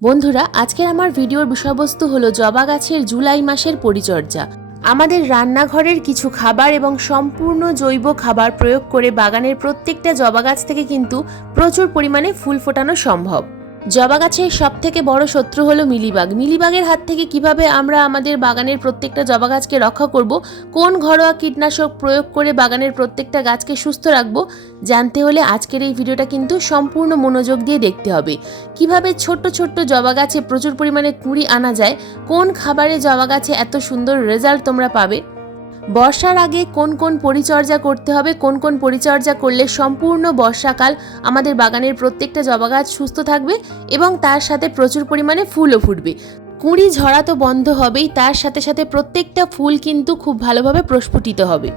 বন্ধুরা, আজকের আমার ভিডিওর বিষয়বস্তু হলো জবা গাছের জুলাই মাসের পরিচর্যা। আমাদের রান্নাঘরের কিছু খাবার এবং সম্পূর্ণ জৈব খাবার প্রয়োগ করে বাগানের প্রত্যেকটা জবা গাছ থেকে কিন্তু প্রচুর পরিমাণে ফুল ফোটানো সম্ভব। জবা গাছের সবথেকে বড় শত্রু হলো মিলিবাগ। মিলিবাগের হাত থেকে কিভাবে আমরা আমাদের বাগানের প্রত্যেকটা জবা গাছকে রক্ষা করব, কোন ঘরোয়া কীটনাশক প্রয়োগ করে বাগানের প্রত্যেকটা গাছকে সুস্থ রাখবো, জানতে হলে আজকের এই ভিডিওটা কিন্তু সম্পূর্ণ মনোযোগ দিয়ে দেখতে হবে। কিভাবে ছোট্ট ছোট্ট জবা গাছে প্রচুর পরিমাণে কুঁড়ি আনা যায়, কোন খাবারে জবা গাছে এত সুন্দর রেজাল্ট তোমরা পাবে, বর্ষার আগে কোন কোন পরিচর্যা করতে হবে, কোন কোন পরিচর্যা করলে সম্পূর্ণ বর্ষাকাল আমাদের বাগানের প্রত্যেকটা জবা গাছ সুস্থ থাকবে এবং তার সাথে প্রচুর পরিমাণে ফুলও ফুটবে। কুঁড়ি ঝরা তো বন্ধ হবেই, তার সাথে সাথে প্রত্যেকটা ফুল কিন্তু খুব ভালোভাবে প্রস্ফুটিত হবে।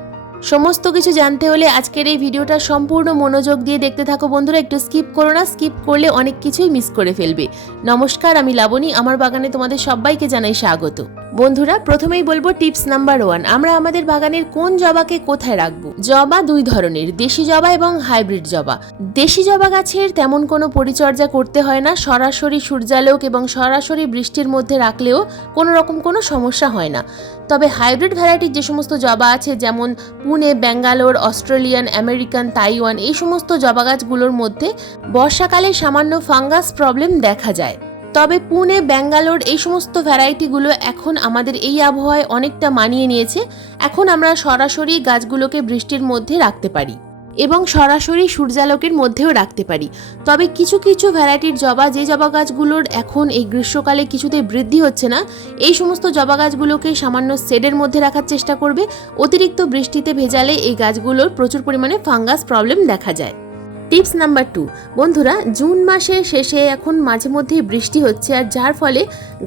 সমস্ত কিছু জানতে হলে আজকের এই ভিডিওটা সম্পূর্ণ মনোযোগ দিয়ে দেখতে থাকো বন্ধুরা, একটু স্কিপ করো না, স্কিপ করলে অনেক কিছুই মিস করে ফেলবে। নমস্কার, আমি লাবণী, আমার বাগানে তোমাদের সবাইকে জানাই স্বাগত। বন্ধুরা, প্রথমেই বলবো টিপস নাম্বার 1, আমরা আমাদের বাগানের কোন জবাকে কোথায় রাখবো। জবা দুই ধরনের, দেশি জবা এবং হাইব্রিড জবা। দেশি জবা গাছের তেমন কোনো পরিচর্যা করতে হয় না, সরাসরি সূর্যালোক এবং সরাসরি বৃষ্টির মধ্যে রাখলেও কোনো রকম কোনো সমস্যা হয় না। তবে হাইব্রিড ভ্যারাইটির যে সমস্ত জবা আছে, যেমন Pune, Bangalore, Australian, American, Taiwan, এই সমস্ত জবা গাছগুলোর মধ্যে বর্ষাকালে সামান্য ফাঙ্গাস প্রবলেম দেখা যায়। তবে পুনে, ব্যাঙ্গালোর এই সমস্ত ভ্যারাইটিগুলো এখন আমাদের এই আবহাওয়ায় অনেকটা মানিয়ে নিয়েছে। এখন আমরা সরাসরি গাছগুলোকে বৃষ্টির মধ্যে রাখতে পারি এবং সরাসরি সূর্যালোকের মধ্যেও রাখতে পারি। তবে কিছু কিছু ভ্যারাইটির জবা, যে জবা গাছগুলোর এখন এই গ্রীষ্মকালে কিছুতেই বৃদ্ধি হচ্ছে না, এই সমস্ত জবা গাছগুলোকে সামান্য শেডের মধ্যে রাখার চেষ্টা করবে। অতিরিক্ত বৃষ্টিতে ভেজালে এই গাছগুলোর প্রচুর পরিমাণে ফাঙ্গাস প্রবলেম দেখা যায়। টিপস নাম্বার 2, বন্ধুরা, জুন মাসের শেষে এখন মাঝে মধ্যেই বৃষ্টি হচ্ছে, আর যার ফলে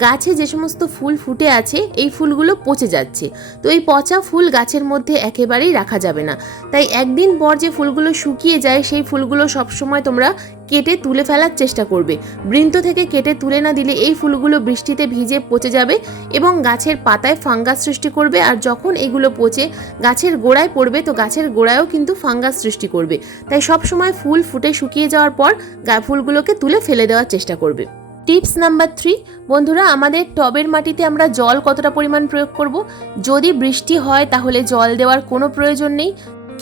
গাছে যে সমস্ত ফুল ফুটে আছে এই ফুলগুলো পচে যাচ্ছে। তো এই পচা ফুল গাছের মধ্যে একেবারেই রাখা যাবে না। তাই একদিন পর যে ফুলগুলো শুকিয়ে যায় সেই ফুলগুলো সবসময় তোমরা কেটে তুলে ফেলার চেষ্টা করবে। বৃন্ত থেকে কেটে তুলে না দিলে এই ফুলগুলো বৃষ্টিতে ভিজে পচে যাবে এবং গাছের পাতায় ফাঙ্গাস সৃষ্টি করবে, আর যখন এগুলো পচে গাছের গোড়ায় পড়বে তো গাছের গোড়ায়ও কিন্তু ফাঙ্গাস সৃষ্টি করবে। তাই সবসময় ফুল ফুটে শুকিয়ে যাওয়ার পর ফুলগুলোকে তুলে ফেলে দেওয়ার চেষ্টা করবে। টিপস নাম্বার 3, বন্ধুরা, আমাদের টবের মাটিতে আমরা জল কতটা পরিমাণ প্রয়োগ করব। যদি বৃষ্টি হয় তাহলে জল দেওয়ার কোনো প্রয়োজন নেই,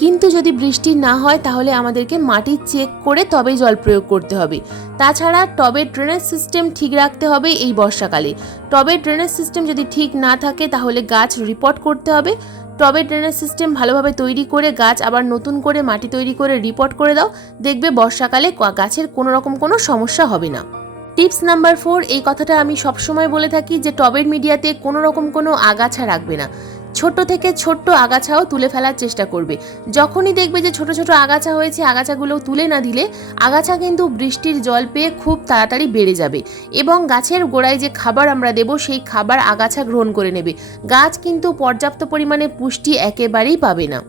কিন্তু যদি বৃষ্টি না হয় তাহলে আমাদেরকে মাটি চেক করে তবেই জল প্রয়োগ করতে হবে। তাছাড়া টবের ড্রেনেজ সিস্টেম ঠিক রাখতে হবে এই বর্ষাকালে। টবের ড্রেনেজ সিস্টেম যদি ঠিক না থাকে তাহলে গাছ রিপোর্ট করতে হবে। টবের ড্রেনেজ সিস্টেম ভালোভাবে তৈরি করে গাছ আবার নতুন করে মাটি তৈরি করে রিপোর্ট করে দাও, দেখবে বর্ষাকালে গাছের কোনো রকম কোনো সমস্যা হবে না। টিপস নাম্বার 4, এই কথাটা আমি সবসময় বলে থাকি যে টবের মিডিয়াতে কোনো রকম কোনো আগাছা রাখবে না। ছোট থেকে ছোট্ট আগাছাও তুলে ফেলার চেষ্টা করবে। যখনই দেখবে যে ছোট ছোট আগাছা হয়েছে, আগাছাগুলো তুলে না দিলে আগাছা কিন্তু বৃষ্টির জল পেয়ে খুব তাড়াতাড়ি বেড়ে যাবে এবং গাছের গোড়ায় যে খাবার আমরা দেব সেই খাবার আগাছা গ্রহণ করে নেবে। গাছ কিন্তু পর্যাপ্ত পরিমাণে পুষ্টি একেবারেই পাবে না।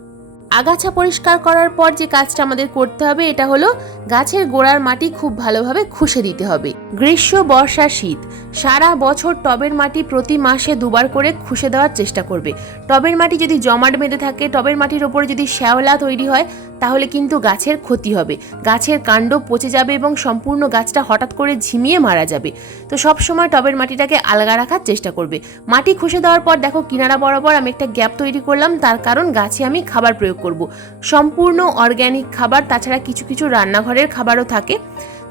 আগাছা পরিষ্কার করার পর যে কাজটা আমাদের করতে হবে এটা হলো গাছের গোড়ার মাটি খুব ভালোভাবে খুশে দিতে হবে। গ্রীষ্ম, বর্ষা, শীত সারা বছর টবের মাটি প্রতি মাসে 2 বার করে খুশে দেওয়ার চেষ্টা করবে। টবের মাটি যদি জমাট বেঁধে থাকে, টবের মাটির ওপরে যদি শ্যাওলা তৈরি হয়, তাহলে কিন্তু গাছের ক্ষতি হবে। গাছের কাণ্ড পচে যাবে এবং সম্পূর্ণ গাছটা হঠাৎ করে ঝিমিয়ে মারা যাবে। তো সব সময় টবের মাটিটাকে আলগা রাখার চেষ্টা করবে। মাটি খুশে দেওয়ার পর দেখো কিনারা বরাবর আমি একটা গ্যাপ তৈরি করলাম, তার কারণ গাছে আমি খাবার প্রয়োগ করব, সম্পূর্ণ অর্গ্যানিক খাবার। তাছাড়া কিছু কিছু রান্নাঘরের খাবারও থাকে।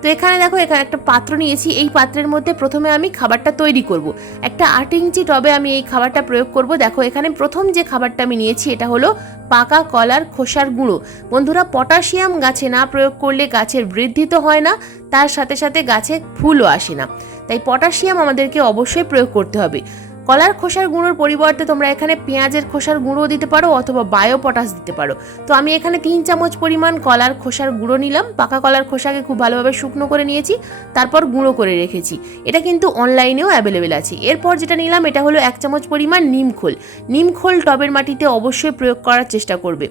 তো এখানে দেখো, এখানে একটা পাত্র নিয়েছি, এই পাত্রের মধ্যে প্রথমে আমি খাবারটা তৈরি করব। একটা 8 ইঞ্চি টবে আমি এই খাবারটা প্রয়োগ করব। দেখো এখানে প্রথম যে খাবারটা আমি নিয়েছি এটা হলো পাকা কলার খোসার গুঁড়ো। বন্ধুরা, পটাশিয়াম গাছে না প্রয়োগ করলে গাছের বৃদ্ধি তো হয় না, তার সাথে সাথে গাছে ফুলও আসে না। তাই পটাশিয়াম আমাদেরকে অবশ্যই প্রয়োগ করতে হবে। কলার খোসার গুঁড়োর পরিবর্তে তোমরা এখানে পেঁয়াজের খোসার গুঁড়ো দিতে পারো অথবা বায়ো পটাশ দিতে পারো। তো আমি এখানে 3 চামচ পরিমাণ কলার খোসার গুঁড়ো নিলাম। পাকা কলার খোসাকে খুব ভালোভাবে শুকনো করে নিয়েছি, তারপর গুঁড়ো করে রেখেছি। এটা কিন্তু অনলাইনেও অ্যাভেলেবেল আছে। এরপর যেটা নিলাম এটা হলো 1 চামচ পরিমাণ নিমখোল। নিমখোল টবের মাটিতে অবশ্যই প্রয়োগ করার চেষ্টা করবে।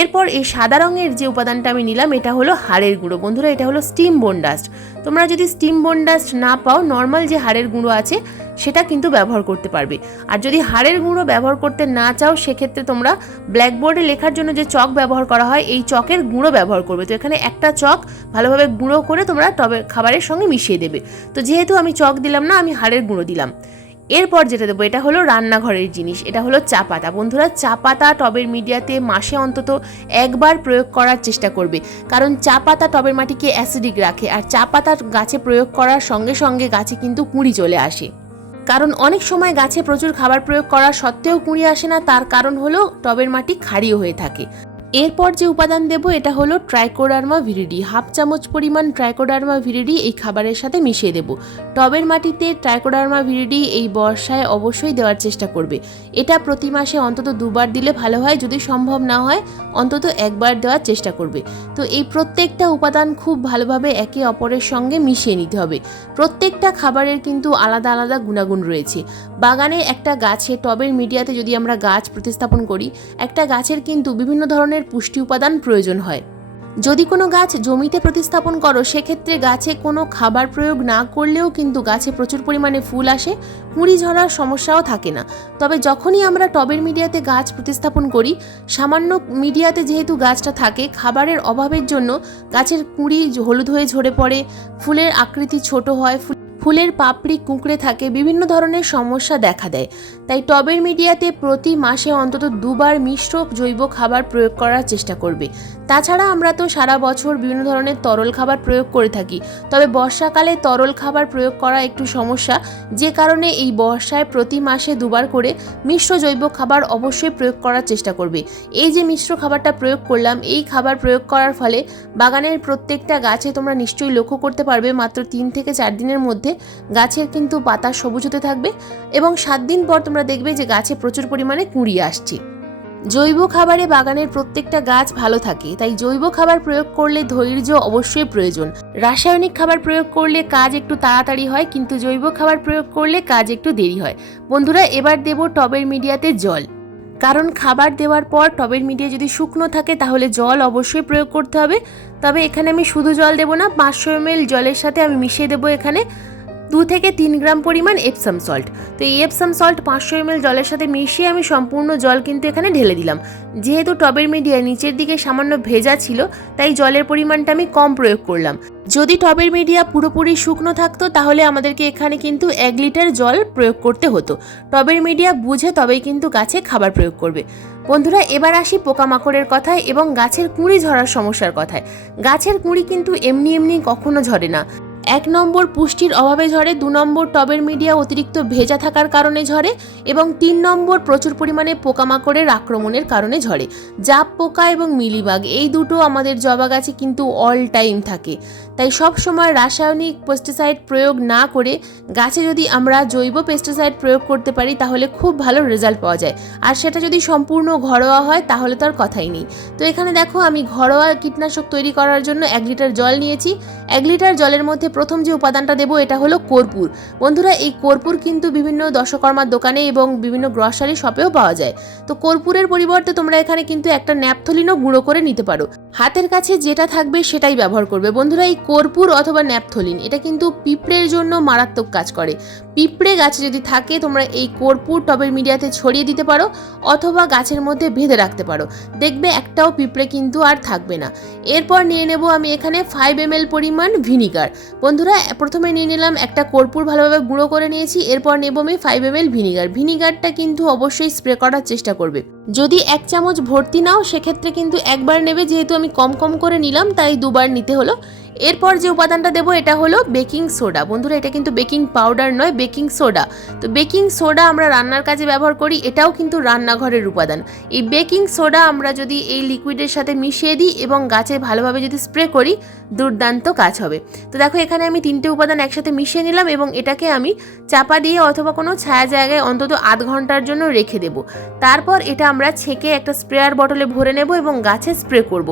এরপর এই সাদা রঙের যে উপাদানটা আমি নিলাম এটা হলো হাড়ের গুঁড়ো। বন্ধুরা, এটা হলো স্টিম বোন ডাস্ট। তোমরা যদি স্টিম বোন ডাস্ট না পাও, নর্মাল যে হাড়ের গুঁড়ো আছে সেটা কিন্তু ব্যবহার করতে পারবে। আর যদি হাড়ের গুঁড়ো ব্যবহার করতে না চাও সেক্ষেত্রে তোমরা ব্ল্যাকবোর্ডে লেখার জন্য যে চক ব্যবহার করা হয় এই চকের গুঁড়ো ব্যবহার করবে। তো এখানে একটা চক ভালোভাবে গুঁড়ো করে তোমরা টবের খাবারের সঙ্গে মিশিয়ে দেবে। তো যেহেতু আমি চক দিলাম না, আমি হাড়ের গুঁড়ো দিলাম। এরপর যেটা দেবো এটা হলো রান্নাঘরের জিনিস, এটা হলো চা পাতা। বন্ধুরা, চা পাতা টবের মিডিয়াতে মাসে অন্তত একবার প্রয়োগ করার চেষ্টা করবে, কারণ চা পাতা টবের মাটিকে অ্যাসিডিক রাখে। আর চা পাতা গাছে প্রয়োগ করার সঙ্গে সঙ্গে গাছে কিন্তু কুঁড়ি চলে আসে। কারণ অনেক সময় গাছে প্রচুর খাবার প্রয়োগ করা সত্ত্বেও কুঁড়ি আসে না, তার কারণ হলো টবের মাটি ক্ষারীয় হয়ে থাকে। এরপর যে উপাদান দেব এটা হলো ট্রাইকোডার্মা ভিরিডি। হাফ চামচ পরিমাণ ট্রাইকোডার্মা ভিরিডি এই খাবারের সাথে মিশিয়ে দেব। টবের মাটিতে ট্রাইকোডার্মা ভিরিডি এই বর্ষায় অবশ্যই দেওয়ার চেষ্টা করবে। এটা প্রতি মাসে অন্তত 2বার দিলে ভালো হয়, যদি সম্ভব না হয় অন্তত 1বার দেওয়ার চেষ্টা করবে। তো এই প্রত্যেকটা উপাদান খুব ভালোভাবে একে অপরের সঙ্গে মিশিয়ে নিতে হবে। প্রত্যেকটা খাবারের কিন্তু আলাদা আলাদা গুণাগুণ রয়েছে। বাগানে একটা গাছে টবের মিডিয়াতে যদি আমরা গাছ প্রতিস্থাপন করি, একটা গাছের কিন্তু বিভিন্ন ধরনের পুষ্টি উপাদান প্রয়োজন হয়। যদি কোনো গাছ জমিতে প্রতিস্থাপন করো সেক্ষেত্রে গাছে কোনো খাবার প্রয়োগ না করলেও কিন্তু গাছে প্রচুর পরিমাণে ফুল আসে, কুঁড়ি ঝরার সমস্যাও থাকে না। তবে যখনই আমরা টবের মিডিয়াতে গাছ প্রতিস্থাপন করি, সামান্য মিডিয়াতে যেহেতু গাছটা থাকে, খাবারের অভাবের জন্য গাছের কুঁড়ি হলুদ হয়ে ঝরে পড়ে, ফুলের আকৃতি ছোট হয়, ফুলের পাপড়ি কুঁকড়ে থাকে, বিভিন্ন ধরনের সমস্যা দেখা দেয়। তাই টবের মিডিয়াতে প্রতি মাসে অন্তত 2বার মিশ্র জৈব খাবার প্রয়োগ করার চেষ্টা করবে। তাছাড়া আমরা তো সারা বছর বিভিন্ন ধরনের তরল খাবার প্রয়োগ করে থাকি, তবে বর্ষাকালে তরল খাবার প্রয়োগ করা একটু সমস্যা, যে কারণে এই বর্ষায় প্রতি মাসে 2বার করে মিশ্র জৈব খাবার অবশ্যই প্রয়োগ করার চেষ্টা করবে। এই যে মিশ্র খাবারটা প্রয়োগ করলাম, এই খাবার প্রয়োগ করার ফলে বাগানের প্রত্যেকটা গাছে তোমরা নিশ্চয়ই লক্ষ্য করতে পারবে মাত্র 3 থেকে 4 দিনের মধ্যে গাছের কিন্তু পাতা সবুজ হতে থাকবে এবং 7 দিন পর তোমরা দেখবে যে গাছে প্রচুর পরিমাণে কুঁড়ি আসছে। জৈব খাবারে বাগানের প্রত্যেকটা গাছ ভালো থাকে, তাই জৈব খাবার প্রয়োগ করলে ধৈর্য অবশ্যই প্রয়োজন। রাসায়নিক খাবার প্রয়োগ করলে কাজ একটু তাড়াতাড়ি হয়, কিন্তু জৈব খাবার প্রয়োগ করলে কাজ একটু দেরি হয়। বন্ধুরা, এবার দেব টবের মিডিয়াতে জল। কারণ খাবার দেওয়ার পর টবের মিডিয়া যদি শুকনো থাকে তাহলে জল অবশ্যই প্রয়োগ করতে হবে। তবে এখানে আমি শুধু জল দেব না, 500 ml জলের সাথে আমি মিশিয়ে দেবো এখানে 2 থেকে 3 গ্রাম পরিমাণ এপসাম সল্ট। তো এই এপসাম সল্ট 500 ml জলের সাথে মিশিয়ে আমি সম্পূর্ণ জল কিন্তু এখানে ঢেলে দিলাম। যেহেতু টবের মিডিয়া নিচের দিকে সামান্য ভেজা ছিল, তাই জলের পরিমাণটা আমি কম প্রয়োগ করলাম। যদি টবের মিডিয়া পুরোপুরি শুকনো থাকতো তাহলে আমাদেরকে এখানে কিন্তু 1 লিটার জল প্রয়োগ করতে হতো। টবের মিডিয়া বুঝে তবেই কিন্তু গাছে খাবার প্রয়োগ করবে। বন্ধুরা, এবার আসি পোকামাকড়ের কথায় এবং গাছের কুঁড়ি ঝরার সমস্যার কথায়। গাছের কুঁড়ি কিন্তু এমনি এমনি কখনো ঝরে না। 1 নম্বর পুষ্টির অভাবে ঝরে, 2 নম্বর টবের মিডিয়া অতিরিক্ত ভেজা থাকার কারণে ঝরে এবং 3 নম্বর প্রচুর পরিমাণে পোকামাকড়ের আক্রমণের কারণে ঝরে। জাপ পোকা এবং মিলিবাগ এই দুটো আমাদের জবা গাছে কিন্তু অল টাইম থাকে। তাই সব সময় রাসায়নিক পেস্টিসাইড প্রয়োগ না করে গাছে যদি আমরা জৈব পেস্টিসাইড প্রয়োগ করতে পারি তাহলে খুব ভালো রেজাল্ট পাওয়া যায়। আর সেটা যদি সম্পূর্ণ ঘরোয়া হয় তাহলে তো আর কথাই নেই। তো এখানে দেখো আমি ঘরোয়া কীটনাশক তৈরি করার জন্য 1 লিটার জল নিয়েছি। 1 লিটার জলের মধ্যে প্রথম যে উপাদানটা দেবো এটা হলো কর্পূর। বন্ধুরা, এই কর্পূর কিন্তু বিভিন্ন দশকর্মার দোকানে এবং বিভিন্ন গ্রসারি শপেও পাওয়া যায়। তো কর্পূরের পরিবর্তে তোমরা এখানে কিন্তু একটা ন্যাপথলিনও গুঁড়ো করে নিতে পারো। হাতের কাছে যেটা থাকবে সেটাই ব্যবহার করবে। বন্ধুরা, এই কর্পূর অথবা ন্যাপথলিন এটা কিন্তু পিঁপড়ের জন্য মারাত্মক কাজ করে। পিঁপড়ে গাছে যদি থাকে তোমরা এই কর্পূর টবের মিডিয়াতে ছড়িয়ে দিতে পারো অথবা গাছের মধ্যে বেঁধে রাখতে পারো, দেখবে একটাও পিঁপড়ে কিন্তু আর থাকবে না। এরপর নিয়ে নেব আমি এখানে 5 ml পরিমাণ ভিনিগার। বন্ধুরা, প্রথমে নিয়ে নিলাম একটা কর্পূর ভালোভাবে গুঁড়ো করে নিয়েছি, এরপর নেব আমি 5 ml ভিনিগার। ভিনিগারটা কিন্তু অবশ্যই স্প্রে করার চেষ্টা করবে। যদি 1 চামচ ভর্তি নাও সেক্ষেত্রে কিন্তু 1বার নেবে, যেহেতু আমি কম কম করে নিলাম তাই 2বার নিতে হলো। এরপর যে উপাদানটা দেবো এটা হলো বেকিং সোডা। বন্ধুরা, এটা কিন্তু বেকিং পাউডার নয়, বেকিং সোডা। তো বেকিং সোডা আমরা রান্নার কাজে ব্যবহার করি, এটাও কিন্তু রান্নাঘরের উপাদান। এই বেকিং সোডা আমরা যদি এই লিকুইডের সাথে মিশিয়ে দিই এবং গাছে ভালোভাবে যদি স্প্রে করি, দুর্দান্ত কাজ হবে। তো দেখো এখানে আমি 3টে উপাদান একসাথে মিশিয়ে নিলাম এবং এটাকে আমি চাপা দিয়ে অথবা কোনো ছায়া জায়গায় অন্তত আধ ঘন্টার জন্য রেখে দেব। তারপর এটা আমরা ছেঁকে একটা স্প্রেয়ার বটলে ভরে নেব এবং গাছে স্প্রে করব।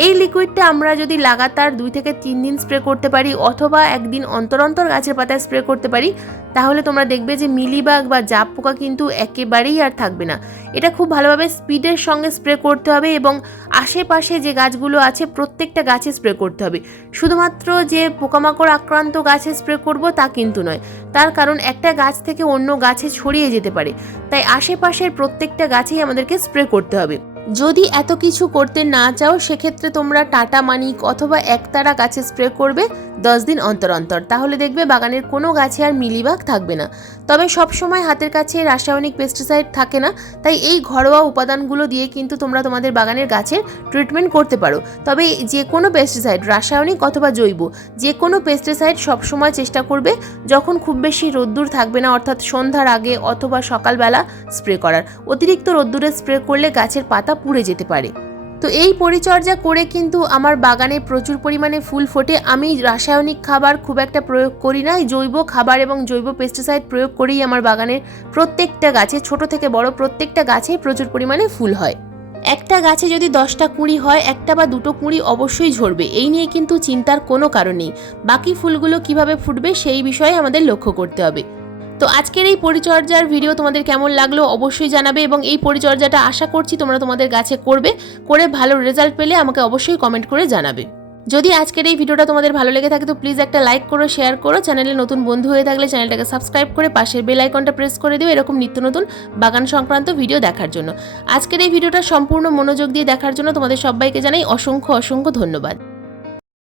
এই লিকুইডটা আমরা যদি লাগাতার 2 থেকে 3 দিন স্প্রে করতে পারি অথবা একদিন অন্তর অন্তর গাছের পাতায় স্প্রে করতে পারি, তাহলে তোমরা দেখবে যে মিলিবাগ বা জাপ পোকা কিন্তু একেবারেই আর থাকবে না। এটা খুব ভালোভাবে স্পিডের সঙ্গে স্প্রে করতে হবে এবং আশেপাশে যে গাছগুলো আছে প্রত্যেকটা গাছে স্প্রে করতে হবে। শুধুমাত্র যে পোকামাকড় আক্রান্ত গাছে স্প্রে করব তা কিন্তু নয়, তার কারণ একটা গাছ থেকে অন্য গাছে ছড়িয়ে যেতে পারে, তাই আশেপাশের প্রত্যেকটা গাছেই আমাদেরকে স্প্রে করতে হবে। যদি এত কিছু করতে না চাও সেক্ষেত্রে তোমরা টাটা মানিক অথবা একতারা গাছে স্প্রে করবে 10 দিন অন্তর অন্তর, তাহলে দেখবে বাগানের কোনো গাছে আর মিলিবাগ থাকবে না। তবে সব সময় হাতের কাছে রাসায়নিক পেস্টিসাইড থাকে না, তাই এই ঘরোয়া উপাদানগুলো দিয়ে কিন্তু তোমরা তোমাদের বাগানের গাছের ট্রিটমেন্ট করতে পারো। তবে যে কোনো পেস্টিসাইড, রাসায়নিক অথবা জৈব, যে কোনো পেস্টিসাইড সবসময় চেষ্টা করবে যখন খুব বেশি রোদ্দুর থাকবে না, অর্থাৎ সন্ধ্যার আগে অথবা সকালবেলা স্প্রে করার। অতিরিক্ত রোদ্দুরে স্প্রে করলে গাছের পাতা পুড়ে যেতে পারে। তো এই পরিচর্যা করে কিন্তু আমার বাগানে প্রচুর পরিমাণে ফুল ফোটে। আমি রাসায়নিক খাবার খুব একটা প্রয়োগ করি না, জৈব খাবার এবং জৈব পেস্টিসাইড প্রয়োগ করেই আমার বাগানের প্রত্যেকটা গাছে, ছোট থেকে বড় প্রত্যেকটা গাছেই প্রচুর পরিমাণে ফুল হয়। একটা গাছে যদি 10টা কুঁড়ি হয়, একটা বা দুটো কুঁড়ি অবশ্যই ঝরবে, এই নিয়ে কিন্তু চিন্তার কোনো কারণ নেই। বাকি ফুলগুলো কিভাবে ফুটবে সেই বিষয়ে আমাদের লক্ষ্য করতে হবে। তো আজকের এই পরিচর্যার ভিডিও তোমাদের কেমন লাগলো অবশ্যই জানাবে এবং এই পরিচর্যাটা আশা করছি তোমরা তোমাদের গাছে করবে, করে ভালো রেজাল্ট পেলে আমাকে অবশ্যই কমেন্ট করে জানাবে। যদি আজকের এই ভিডিওটা তোমাদের ভালো লেগে থাকে তো প্লিজ একটা লাইক করো, শেয়ার করো। চ্যানেলে নতুন বন্ধু হয়ে থাকলে চ্যানেলটাকে সাবস্ক্রাইব করে পাশের বেল আইকনটা প্রেস করে দিও এরকম নিত্য নতুন বাগান সংক্রান্ত ভিডিও দেখার জন্য। আজকের এই ভিডিওটা সম্পূর্ণ মনোযোগ দিয়ে দেখার জন্য তোমাদের সবাইকে জানাই অসংখ্য অসংখ্য ধন্যবাদ।